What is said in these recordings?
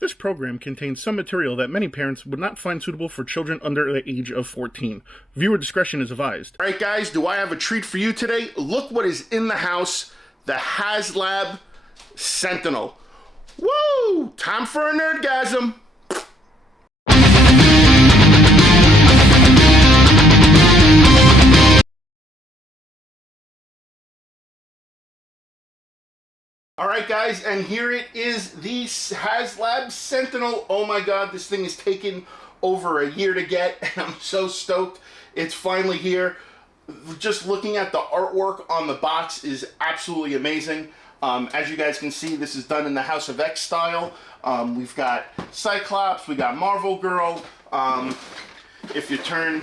This program contains some material that many parents would not find suitable for children under the age of 14. Viewer discretion is advised. All right, guys, do I have a treat for you today? Look what is in the house, the Haslab Sentinel. Woo! Time for a Nerdgasm. Alright guys, and here it is, the Haslab Sentinel. Oh my god, this thing has taken over a year to get, and I'm so stoked it's finally here. Just looking at the artwork on the box is absolutely amazing. As you guys can see, this is done in the House of X style. We've got Cyclops, we got Marvel Girl. If you turn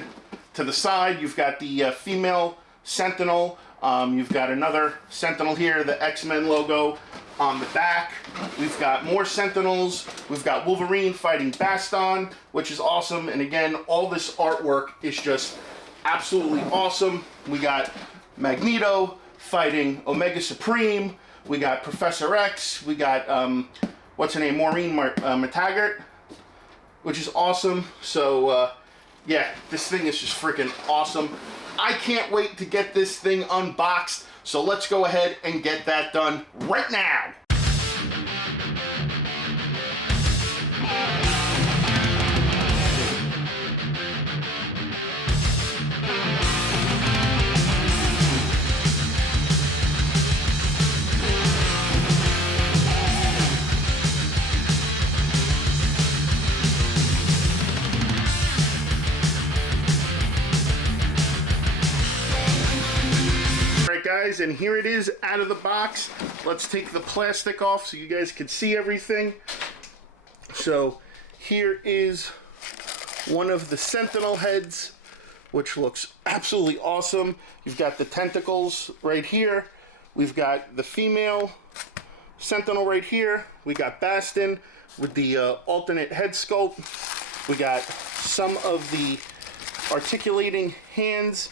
to the side, you've got the female Sentinel. You've got another Sentinel here, the X-Men logo on the back. We've got more Sentinels. We've got Wolverine fighting Baston, which is awesome. And again, all this artwork is just absolutely awesome. We got Magneto fighting Omega Supreme. We got Professor X. We got, what's her name, Maureen McTaggart, which is awesome. So, yeah, this thing is just freaking awesome. I can't wait to get this thing unboxed, so let's go ahead and get that done right now. Guys, and here it is out of the box. Let's take the plastic off so you guys can see everything. So here is one of the Sentinel heads, which looks absolutely awesome. You've got the tentacles right here. We've got the female Sentinel right here. We got Baston with the alternate head sculpt. We got some of the articulating hands.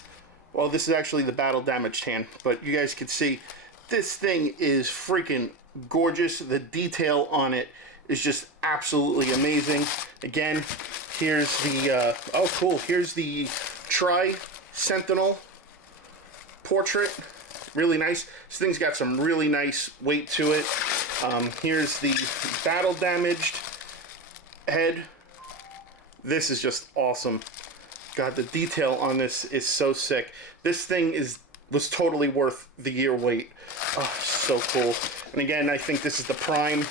Well, this is actually the battle damaged hand, but you guys can see this thing is freaking gorgeous. The detail on it is just absolutely amazing. Again, here's the, oh cool, here's the Sentinel portrait. Really nice. This thing's got some really nice weight to it. Here's the battle damaged head. This is just awesome. God, the detail on this is so sick. This thing was totally worth the year wait. Oh, so cool. And again, I think this is the Prime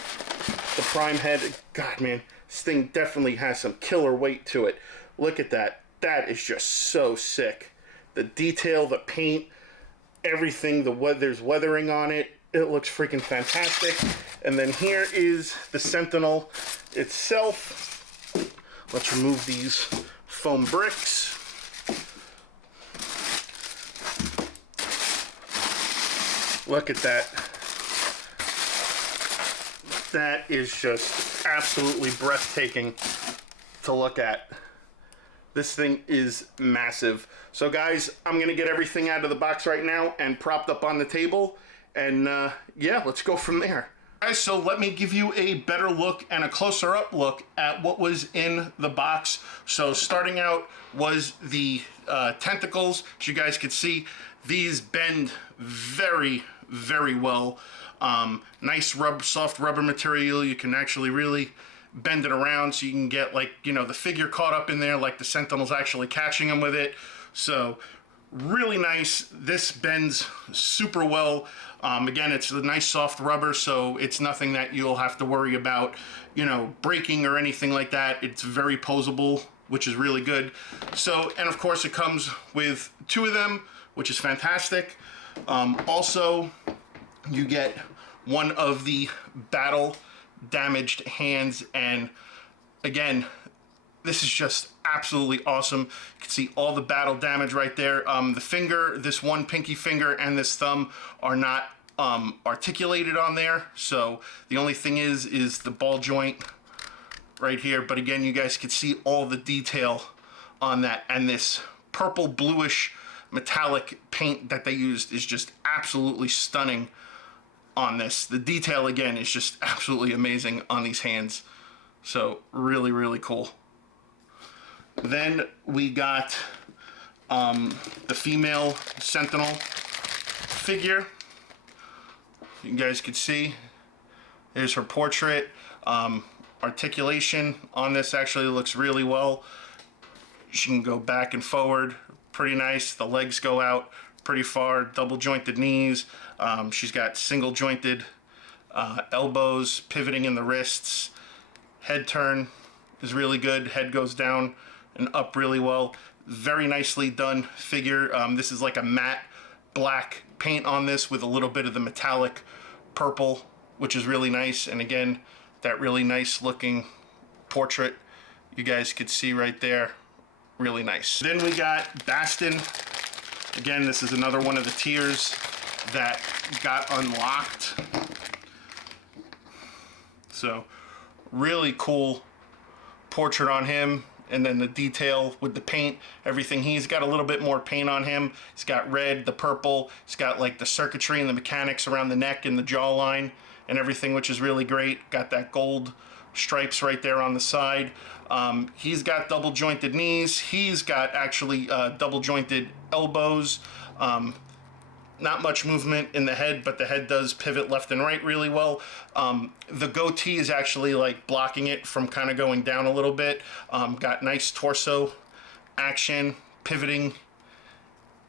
head. God, man, this thing definitely has some killer weight to it. Look at that. That is just so sick. The detail, the paint, everything, there's weathering on it. It looks freaking fantastic. And then here is the Sentinel itself. Let's remove these foam bricks. Look at that. That is just absolutely breathtaking to look at. This thing is massive. So guys, I'm gonna get everything out of the box right now and propped up on the table, and yeah, let's go from there. Guys, so let me give you a better look and a closer up look at what was in the box. So starting out was the tentacles. As you guys could see, these bend very, very well. Nice soft rubber material. You can actually really bend it around so you can get, like, you know, the figure caught up in there, like the Sentinel's actually catching them with it. So really nice. This bends super well. Again, it's a nice soft rubber, so it's nothing that you'll have to worry about, you know, breaking or anything like that. It's very posable, which is really good. So, and of course it comes with two of them, which is fantastic. Also, you get one of the battle damaged hands, and again, this is just absolutely awesome. You can see all the battle damage right there. The finger, this one pinky finger and this thumb are not articulated on there, so the only thing is the ball joint right here. But again, you guys can see all the detail on that, and this purple bluish metallic paint that they used is just absolutely stunning on this. The detail again is just absolutely amazing on these hands. So really, really cool. Then we got the female Sentinel figure. You guys can see, there's her portrait. Articulation on this actually looks really well. She can go back and forward, pretty nice. The legs go out pretty far, double jointed knees. She's got single jointed elbows, pivoting in the wrists. Head turn is really good. Head goes down and up really well. Very nicely done figure. This is like a matte black paint on this with a little bit of the metallic purple, which is really nice. And again, that really nice looking portrait you guys could see right there. Really nice. Then we got Bastion. Again, this is another one of the tiers that got unlocked. So really cool portrait on him. And then the detail with the paint, everything. He's got a little bit more paint on him. He's got red, the purple. He's got like the circuitry and the mechanics around the neck and the jawline and everything, which is really great. Got that gold stripes right there on the side. He's got double jointed knees. He's got actually double jointed elbows. Not much movement in the head, but the head does pivot left and right really well. The goatee is actually like blocking it from kind of going down a little bit. Got nice torso action, pivoting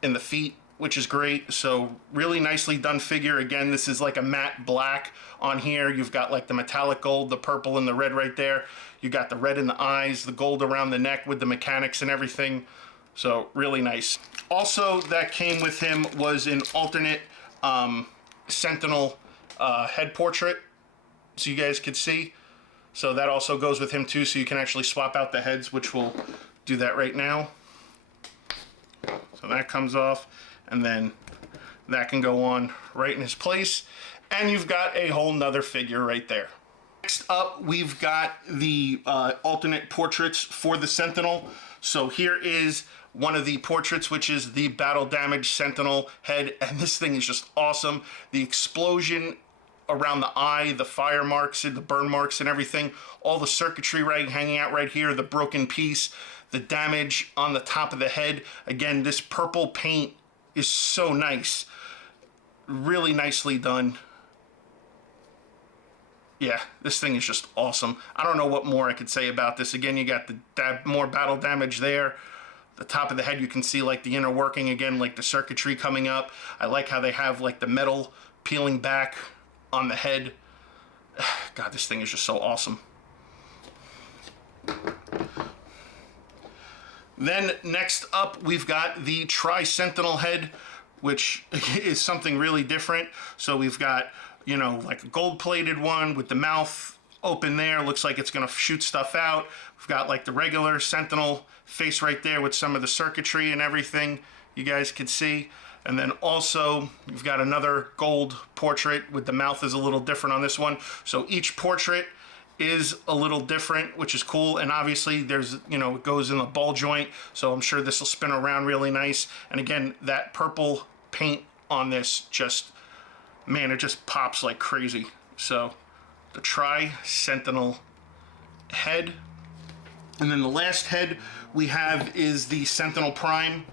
in the feet, which is great. So really nicely done figure. Again, this is like a matte black on here. You've got like the metallic gold, the purple, and the red right there. You got the red in the eyes, the gold around the neck with the mechanics and everything. So really nice. Also that came with him was an alternate Sentinel head portrait, so you guys could see. So that also goes with him too, so you can actually swap out the heads, which we'll do that right now. So that comes off, and then that can go on right in his place. And you've got a whole nother figure right there. Next up, we've got the alternate portraits for the Sentinel. So here is one of the portraits, which is the battle damage Sentinel head, and this thing is just awesome. The explosion around the eye, the fire marks and the burn marks and everything, all the circuitry right hanging out right here, the broken piece, the damage on the top of the head. Again, this purple paint is so nice. Really nicely done. Yeah, this thing is just awesome. I don't know what more I could say about this. Again, you got the more battle damage there. The top of the head, you can see like the inner working again, like the circuitry coming up. I like how they have like the metal peeling back on the head. God, this thing is just so awesome. Then next up, we've got the Tri-Sentinel head, which is something really different. So we've got, you know, like a gold-plated one with the mouth open there. Looks like it's gonna shoot stuff out. We've got like the regular Sentinel face right there with some of the circuitry and everything you guys can see. And then also you've got another gold portrait with the mouth is a little different on this one. So each portrait is a little different, which is cool. And obviously there's, you know, it goes in the ball joint. So I'm sure this will spin around really nice. And again, that purple paint on this just, man, it just pops like crazy. So the Tri-Sentinel head. And then the last head we have is the Sentinel Prime,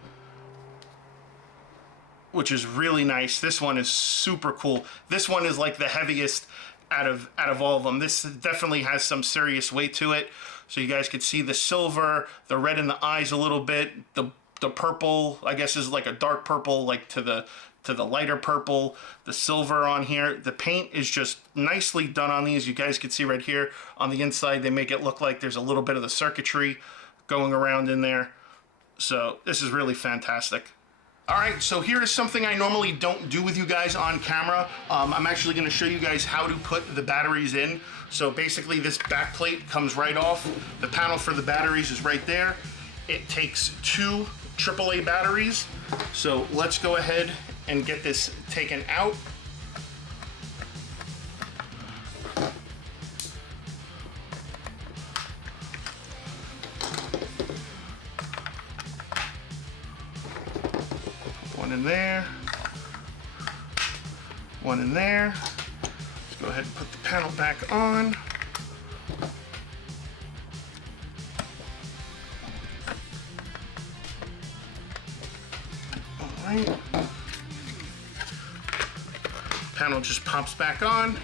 which is really nice. This one is super cool. This one is like the heaviest out of all of them. This definitely has some serious weight to it. So you guys could see the silver, the red in the eyes a little bit, the purple, I guess is like a dark purple, like to the lighter purple, the silver on here. The paint is just nicely done on these. You guys can see right here on the inside, they make it look like there's a little bit of the circuitry going around in there. So this is really fantastic. All right, so here is something I normally don't do with you guys on camera. I'm actually gonna show you guys how to put the batteries in. So basically this back plate comes right off. The panel for the batteries is right there. It takes 2 AAA batteries. So let's go ahead and get this taken out. One in there, one in there. Let's go ahead and put the panel back on. Right. Panel just pops back on.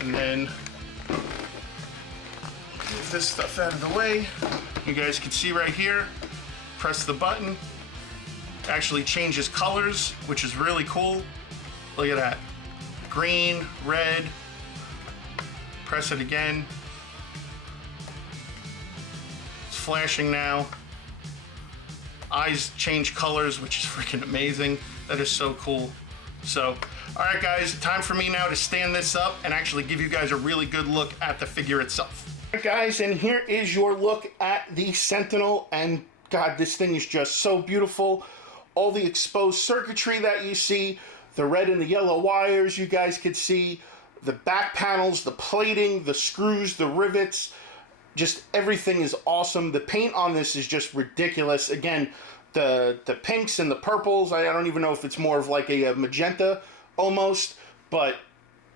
And then move this stuff out of the way. You guys can see right here, press the button. It actually changes colors, which is really cool. Look at that. Green, red. Press it again. It's flashing now. Eyes change colors, which is freaking amazing. That is so cool. So, all right guys, time for me now to stand this up and actually give you guys a really good look at the figure itself. All right guys, and here is your look at the Sentinel, and God, this thing is just so beautiful. All the exposed circuitry that you see, the red and the yellow wires you guys could see, the back panels, the plating, the screws, the rivets, just everything is awesome. The paint on this is just ridiculous. Again, the pinks and the purples, I don't even know if it's more of like a magenta almost, but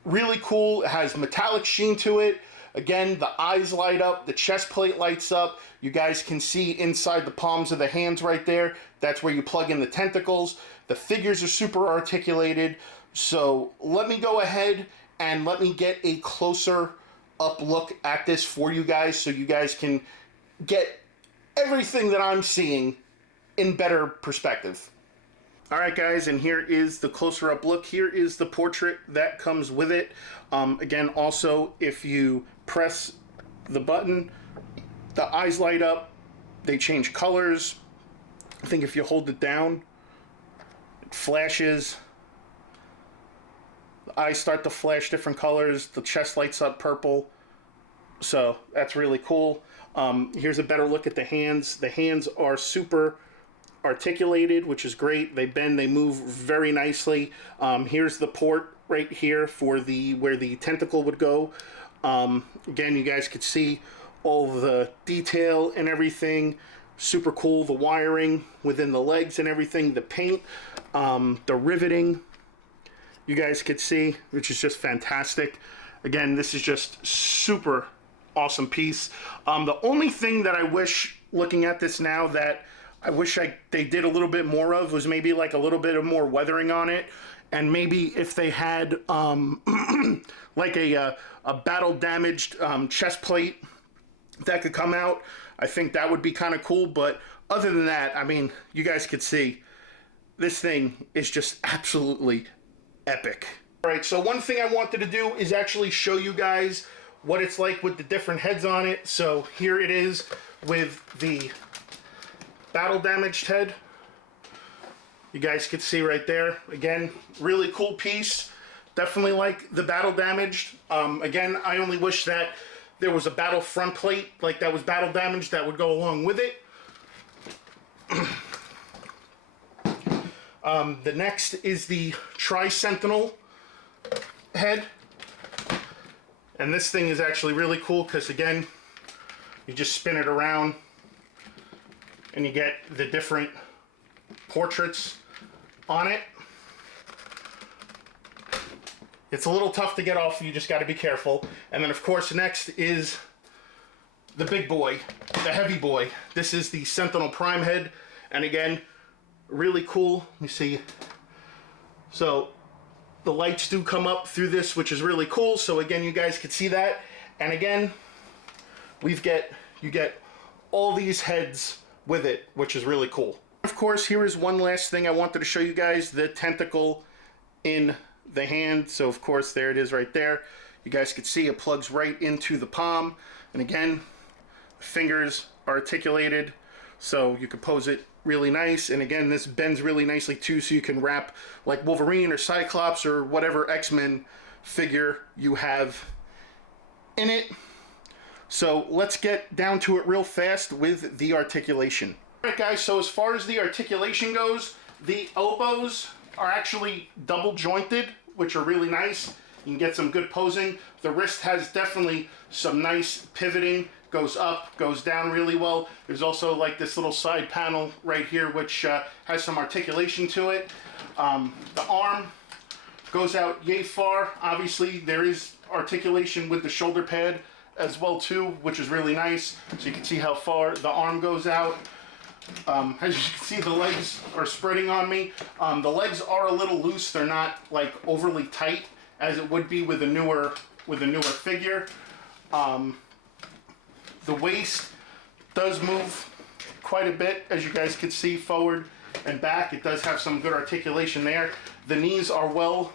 really cool. It has metallic sheen to it. Again, the eyes light up, the chest plate lights up. You guys can see inside the palms of the hands right there. That's where you plug in the tentacles. The figures are super articulated. So let me go ahead and let me get a closer up look at this for you guys so you guys can get everything that I'm seeing in better perspective. All right guys, and here is the closer up look. Here is the portrait that comes with it. Again, also, if you press the button, the eyes light up, they change colors. I think if you hold it down, it flashes. The eyes start to flash different colors. The chest lights up purple. So that's really cool. Here's a better look at the hands. The hands are super articulated, which is great. They bend, they move very nicely. Here's the port right here for where the tentacle would go. Again, you guys could see all the detail and everything. Super cool. The wiring within the legs and everything. The paint, the riveting, you guys could see, which is just fantastic. Again, this is just super awesome piece. The only thing that I wish, looking at this now, that I wish they did a little bit more of was maybe like a little bit of more weathering on it, and maybe if they had like a battle damaged chest plate that could come out, I think that would be kind of cool. But other than that, I mean, you guys could see this thing is just absolutely epic. All right, so one thing I wanted to do is actually show you guys what it's like with the different heads on it. So here it is with the battle damaged head. You guys can see right there. Again, really cool piece. Definitely like the battle damaged. Again, I only wish that there was a battle front plate like that was battle damaged that would go along with it. The next is the Sentinel head. And this thing is actually really cool because, again, you just spin it around and you get the different portraits on it. It's a little tough to get off, you just got to be careful. And then, of course, next is the big boy, the heavy boy. This is the Sentinel Prime head. And again, really cool. Let me see. So the lights do come up through this, which is really cool. So again, you guys can see that. And again, you get all these heads with it, which is really cool. Of course, here is one last thing I wanted to show you guys, the tentacle in the hand. So of course, there it is right there. You guys can see it plugs right into the palm. And again, the fingers are articulated, so you can pose it really nice. And again, this bends really nicely too, so you can wrap like Wolverine or Cyclops or whatever X-Men figure you have in it. So let's get down to it real fast with the articulation. All right guys, so as far as the articulation goes, the elbows are actually double jointed, which are really nice. You can get some good posing. The wrist has definitely some nice pivoting, goes up, goes down really well. There's also like this little side panel right here, which has some articulation to it. The arm goes out yay far. Obviously, there is articulation with the shoulder pad as well too, which is really nice. So you can see how far the arm goes out. As you can see, the legs are spreading on me. The legs are a little loose. They're not like overly tight as it would be with a newer figure. The waist does move quite a bit, as you guys can see, forward and back. It does have some good articulation there. The knees are well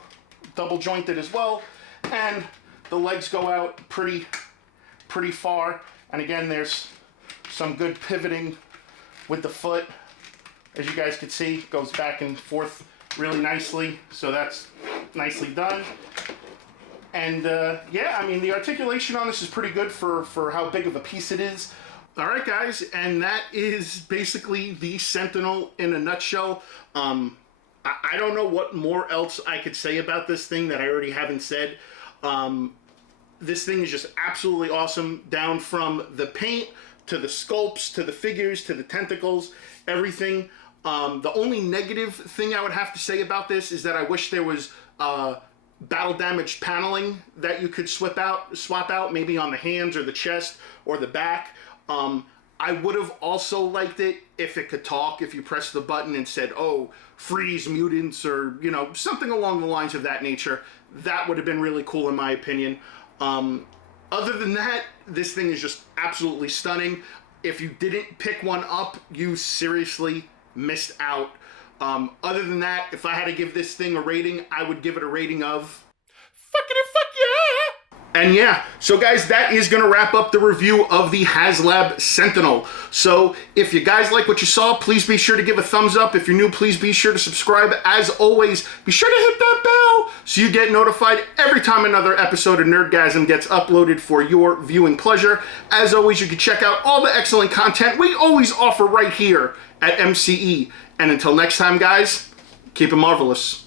double jointed as well, and the legs go out pretty far. And again, there's some good pivoting with the foot. As you guys can see, goes back and forth really nicely, so that's nicely done. And yeah, I mean, the articulation on this is pretty good for how big of a piece it is. All right, guys, and that is basically the Sentinel in a nutshell. I don't know what more else I could say about this thing that I already haven't said. This thing is just absolutely awesome, down from the paint to the sculpts to the figures to the tentacles, everything. The only negative thing I would have to say about this is that I wish there was battle damaged paneling that you could swap out, maybe on the hands or the chest or the back. I would have also liked it if it could talk, if you pressed the button and said, oh, freeze mutants, or, you know, something along the lines of that nature. That would have been really cool in my opinion. Other than that, this thing is just absolutely stunning. If you didn't pick one up, you seriously missed out. Other than that, if I had to give this thing a rating, I would give it a rating of fuck yeah! And yeah, so guys, that is going to wrap up the review of the Haslab Sentinel. So if you guys like what you saw, please be sure to give a thumbs up. If you're new, please be sure to subscribe. As always, be sure to hit that bell so you get notified every time another episode of Nerdgasm gets uploaded for your viewing pleasure. As always, you can check out all the excellent content we always offer right here at MCE. And until next time, guys, keep it marvelous.